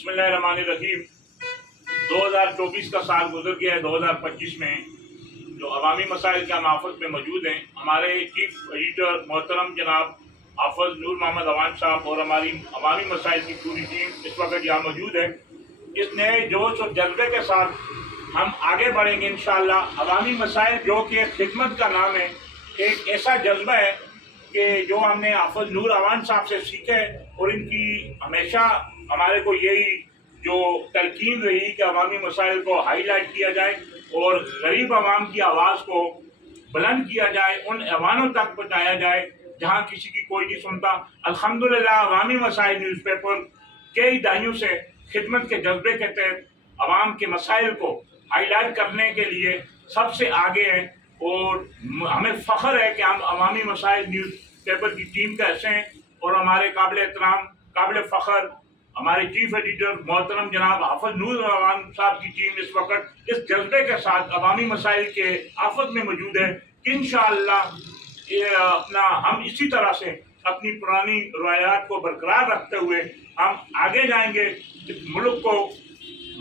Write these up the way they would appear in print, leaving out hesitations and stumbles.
बिस्मिल्लाहिर्रहमानिर्रहीम। 2024 का साल गुजर गया है। 2025 में जो अवामी मसाइल के हम आफत में मौजूद हैं, हमारे चीफ एडिटर मोहतरम जनाब हाफिज नूर मोहम्मद अवान साहब और हमारी अवामी मसाइल की पूरी टीम इस वक्त यहाँ मौजूद है। इस नए जोश और जज्बे के साथ हम आगे बढ़ेंगे इंशाअल्लाह। अवामी मसाइल जो कि खिदमत का नाम है, एक ऐसा जज्बा है कि जो हमने हाफिज नूर अवान साहब से सीखे और इनकी हमेशा हमारे को यही जो तलकीन रही कि अवामी मसाइल को हाईलाइट किया जाए और गरीब आवाम की आवाज़ को बुलंद किया जाए, उन ऐवानों तक पहुँचाया जाए जहाँ किसी की कोई नहीं सुनता। अल्हम्दुलिल्लाह अवामी मसाइल न्यूज़पेपर कई दहाइयों से खिदमत के जज्बे के तहत आवाम के मसाइल को हाईलाइट करने के लिए सबसे आगे है और हमें फ़ख्र है कि हम अवामी मसाइल न्यूज़पेपर की टीम का हिस्से हैं और हमारे काबिल एहतराम काबिल फ़ख्र हमारे चीफ एडिटर मोहतरम जनाब हाफिज नूर अवान साहब की टीम इस वक्त इस जज्बे के साथ अवामी मसाइल के आफत में मौजूद है कि इंशाअल्लाह अपना हम इसी तरह से अपनी पुरानी रवायात को बरकरार रखते हुए हम आगे जाएंगे, मुल्क को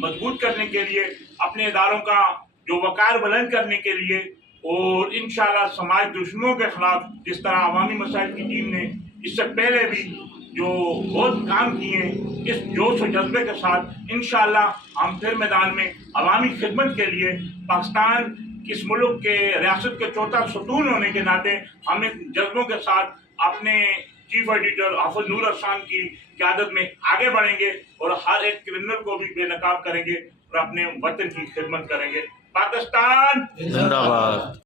मजबूत करने के लिए, अपने इदारों का जो वक़ार बुलंद करने के लिए और इंशाअल्लाह समाज दुश्मनों के खिलाफ जिस तरह अवामी मसाइल की टीम ने इससे पहले भी जो बहुत काम किए, इस जोश और जज्बे के साथ इंशाअल्लाह हम फिर मैदान में अवामी खिदमत के लिए पाकिस्तान इस मुल्क के रियासत के चौथा सतून होने के नाते हम इन जज्बों के साथ अपने चीफ एडिटर हाफिज नूर अहसान की क़यादत में आगे बढ़ेंगे और हर एक क्रिमिनल को भी बेनकाब करेंगे और अपने वतन की खिदमत करेंगे। पाकिस्तान जिंदाबाद।